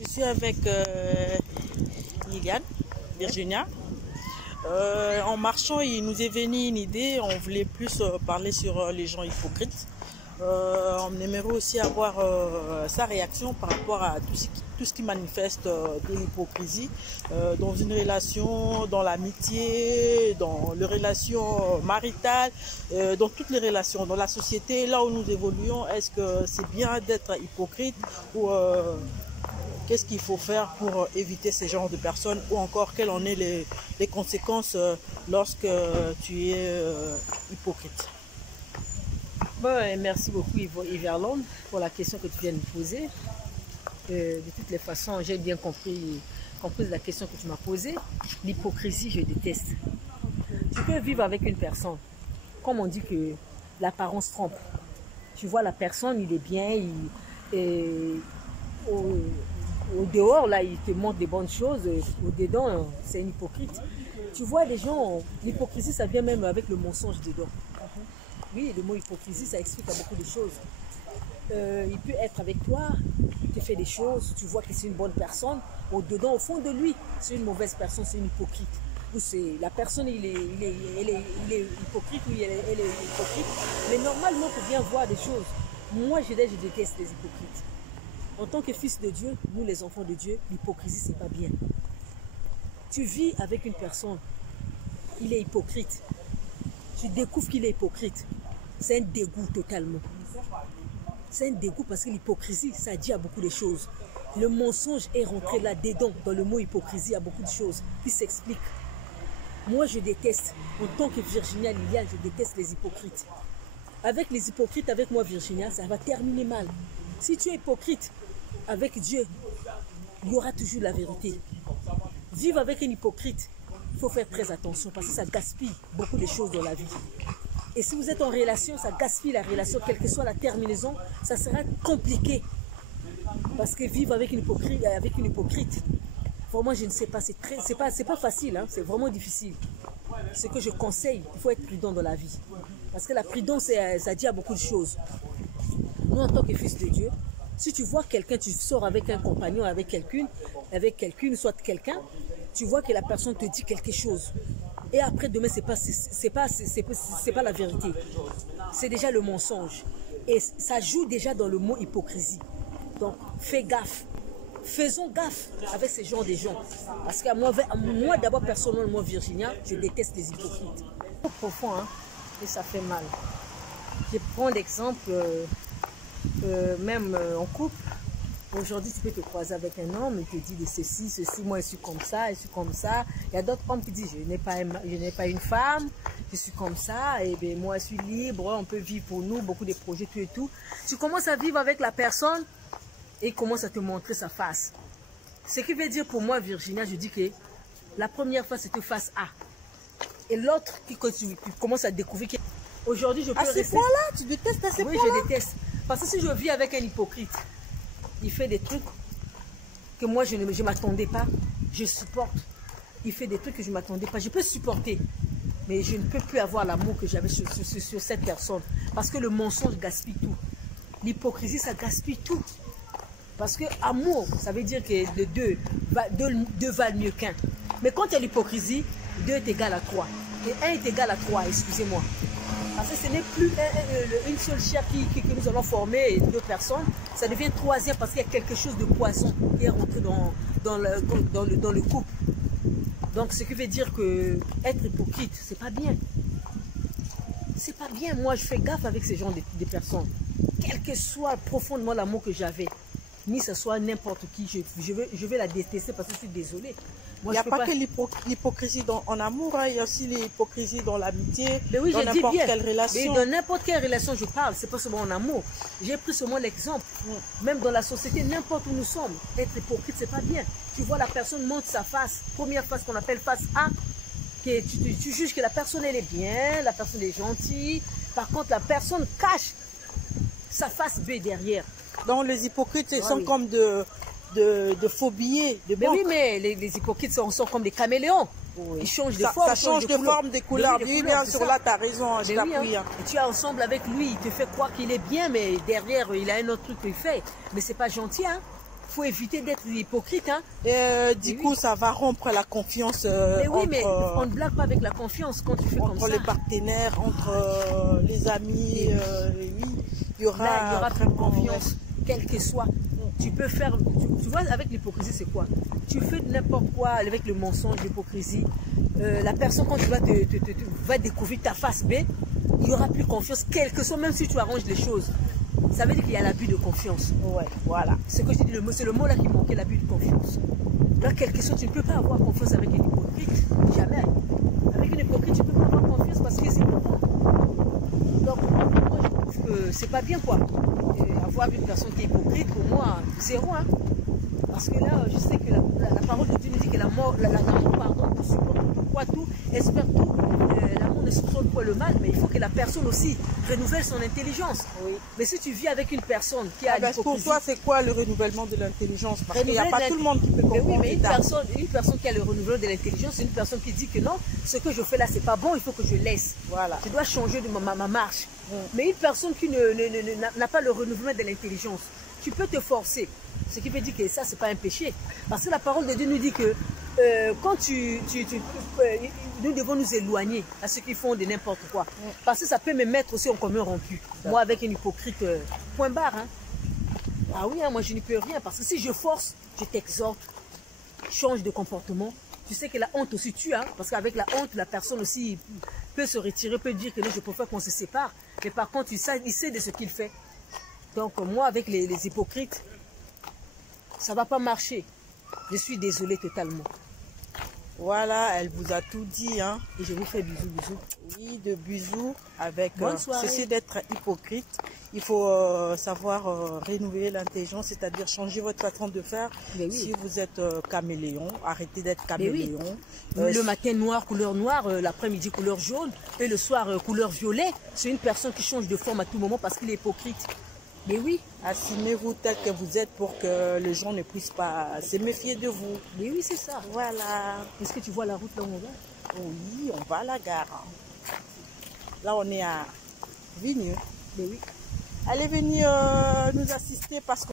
Je suis avec Liliane, Virginia. En marchant, il nous est venu une idée. On voulait plus parler sur les gens hypocrites. On aimerait aussi avoir sa réaction par rapport à tout ce qui manifeste de l'hypocrisie dans une relation, dans l'amitié, dans les relations maritales, dans toutes les relations, dans la société, là où nous évoluons. Est-ce que c'est bien d'être hypocrite ou qu'est-ce qu'il faut faire pour éviter ce genre de personnes, ou encore quelles en sont les conséquences lorsque tu es hypocrite? Bon, merci beaucoup Yverlande pour la question que tu viens de me poser. De toutes les façons, j'ai bien compris la question que tu m'as posée. L'hypocrisie, je déteste. Tu peux vivre avec une personne. Comme on dit que l'apparence trompe. Tu vois la personne, il est bien, au dehors, là, il te montre des bonnes choses. Au dedans, c'est une hypocrite. Tu vois les gens, l'hypocrisie, ça vient même avec le mensonge dedans. Oui, le mot hypocrisie, ça explique à beaucoup de choses. Il peut être avec toi, il te fait des choses, tu vois que c'est une bonne personne. Au-dedans, au fond de lui, c'est une mauvaise personne, c'est une hypocrite. Ou c'est la personne, elle est hypocrite, oui, elle est hypocrite. Mais normalement, il faut bien voir des choses. Moi, je déteste les hypocrites. En tant que fils de Dieu, nous les enfants de Dieu, l'hypocrisie, c'est pas bien. Tu vis avec une personne, il est hypocrite. Tu découvres qu'il est hypocrite. C'est un dégoût totalement. C'est un dégoût parce que l'hypocrisie, ça dit à beaucoup de choses. Le mensonge est rentré là-dedans, dans le mot hypocrisie, à beaucoup de choses qui s'expliquent. Moi, je déteste, en tant que Virginia Liliane, je déteste les hypocrites. Avec les hypocrites, avec moi Virginia, ça va terminer mal. Si tu es hypocrite avec Dieu, il y aura toujours la vérité. Vivre avec un hypocrite, il faut faire très attention parce que ça gaspille beaucoup de choses dans la vie. Et si vous êtes en relation, ça gaspille la relation, quelle que soit la terminaison, ça sera compliqué. Parce que vivre avec une hypocrite, vraiment je ne sais pas, c'est pas facile, hein, c'est vraiment difficile. Ce que je conseille, il faut être prudent dans la vie. Parce que la prudence, ça dit à beaucoup de choses. Nous, en tant que fils de Dieu, si tu vois quelqu'un, tu sors avec un compagnon, avec quelqu'une, soit quelqu'un, tu vois que la personne te dit quelque chose. Et après, demain, c'est pas la vérité. C'est déjà le mensonge. Et ça joue déjà dans le mot hypocrisie. Donc, fais gaffe. Faisons gaffe avec ce genre de gens. Parce que moi d'abord, personnellement, Virginia, je déteste les hypocrites. C'est profond, hein, et ça fait mal. Je prends l'exemple, même en couple. Aujourd'hui, tu peux te croiser avec un homme, il te dit de ceci, moi je suis comme ça, je suis comme ça. Il y a d'autres hommes qui disent, je n'ai pas une femme, je suis comme ça, et bien moi je suis libre, on peut vivre pour nous, beaucoup de projets, tout et tout. Tu commences à vivre avec la personne et il commence à te montrer sa face. Ce qui veut dire pour moi, Virginia, je dis que la première face c'était face A. Et l'autre qui commence à découvrir qu'aujourd'hui je peux rester... À ce point-là, tu détestes à ce point-là? Oui, je déteste. Parce que si je vis avec un hypocrite, il fait des trucs que moi je ne m'attendais pas, je supporte. Il fait des trucs que je ne m'attendais pas, je peux supporter. Mais je ne peux plus avoir l'amour que j'avais sur cette personne. Parce que le mensonge gaspille tout. L'hypocrisie, ça gaspille tout. Parce que amour, ça veut dire que deux valent mieux qu'un. Mais quand il y a l'hypocrisie, 2 est égal à 3. Et 1 est égal à 3, excusez-moi. Parce que ce n'est plus une seule chair que nous allons former, 2 personnes. Ça devient 3e parce qu'il y a quelque chose de poison qui est rentré dans le couple. Donc, ce qui veut dire que être hypocrite, c'est pas bien. C'est pas bien. Moi, je fais gaffe avec ce genre de personnes. Quel que soit profondément l'amour que j'avais, ni ce soit n'importe qui, je vais la détester parce que je suis désolée. Moi, il n'y a pas que l'hypocrisie en amour, hein, il y a aussi l'hypocrisie dans l'amitié, oui, dans n'importe quelle relation. Mais dans n'importe quelle relation je parle, c'est pas seulement en amour. J'ai pris seulement l'exemple. Même dans la société, n'importe où nous sommes, être hypocrite, c'est pas bien. Tu vois la personne montre sa face, première face qu'on appelle face A, que tu juges que la personne elle est bien, la personne est gentille. Par contre, la personne cache sa face B derrière. Donc les hypocrites, ils sont comme de faux billets de banque. Mais oui, mais les hypocrites sont comme des caméléons. Oui. Ils changent de forme. Ça change de forme, des couleurs. Oui, bien sûr, là, tu as raison, je t'appuie. Hein. Et tu es ensemble avec lui, il te fait croire qu'il est bien, mais derrière, il a un autre truc qu'il fait. Mais c'est pas gentil, hein. faut éviter d'être hypocrite. Hein. Du coup, ça va rompre la confiance Mais oui, mais on entre, ne blague pas avec la confiance quand tu fais comme entre ça. les partenaires, entre les amis. Oui, il y aura, Là, il y aura plus de vraiment, confiance, quel que soit. Tu peux faire, tu vois, avec l'hypocrisie, c'est quoi? Tu fais n'importe quoi avec le mensonge, l'hypocrisie. La personne, quand tu vas va découvrir ta face B, il n'y aura plus confiance, quel que soit, même si tu arranges les choses. Ça veut dire qu'il y a l'abus de confiance. Ouais, voilà. Ce que je dis, c'est le mot là qui manquait, l'abus de confiance. Là, quel que soit, tu ne peux pas avoir confiance avec une hypocrite. Jamais. Avec une hypocrite, tu ne peux pas avoir confiance parce que c'est pas bon. Donc, moi, je trouve que c'est pas bien, quoi. Avoir une personne qui est hypocrite, pour moi, zéro. Hein. Parce que là, je sais que la parole de Dieu nous dit que l'amour, pardon, supporte tout, croit tout, espère tout. L'amour ne soupçonne pas le mal, mais il faut que la personne aussi renouvelle son intelligence. Oui. Mais si tu vis avec une personne qui a l'hypocrisie... Pour toi, c'est quoi le renouvellement de l'intelligence? Parce qu'il n'y a pas tout le monde qui peut comprendre. Mais oui, mais une personne qui a le renouvellement de l'intelligence, c'est une personne qui dit que non, ce que je fais là, c'est pas bon, il faut que je laisse. Voilà. Je dois changer de ma marche. Mais une personne qui n'a pas le renouvellement de l'intelligence, tu peux te forcer. Ce qui veut dire que ça, c'est pas un péché. Parce que la parole de Dieu nous dit que quand nous devons nous éloigner à ceux qui font de n'importe quoi. Parce que ça peut me mettre aussi en commun rompu. Moi, avec une hypocrite, point barre. Hein. Ah oui, hein, moi, je n'y peux rien. Parce que si je force, je t'exhorte, change de comportement. Tu sais que la honte aussi tue. Hein, parce qu'avec la honte, la personne aussi peut se retirer, peut dire que non, je préfère qu'on se sépare. Mais par contre, il sait de ce qu'il fait. Donc, moi, avec les hypocrites, ça ne va pas marcher. Je suis désolée totalement. Voilà, elle vous a tout dit. Hein. Et je vous fais bisous, bisous. Oui, de bisous. Avec ceci d'être hypocrite, il faut savoir renouveler l'intelligence, c'est-à-dire changer votre façon de faire. Oui. Si vous êtes caméléon, arrêtez d'être caméléon. Oui. Le matin noir, couleur noire, l'après-midi couleur jaune, et le soir couleur violet. C'est une personne qui change de forme à tout moment parce qu'il est hypocrite. Mais oui. Assumez-vous tel que vous êtes pour que les gens ne puissent pas se méfier de vous. Mais oui, c'est ça. Voilà. Est-ce que tu vois la route là où on va? Oui, on va à la gare. Là, on est à Vigneux. Mais oui. Allez venir nous assister parce que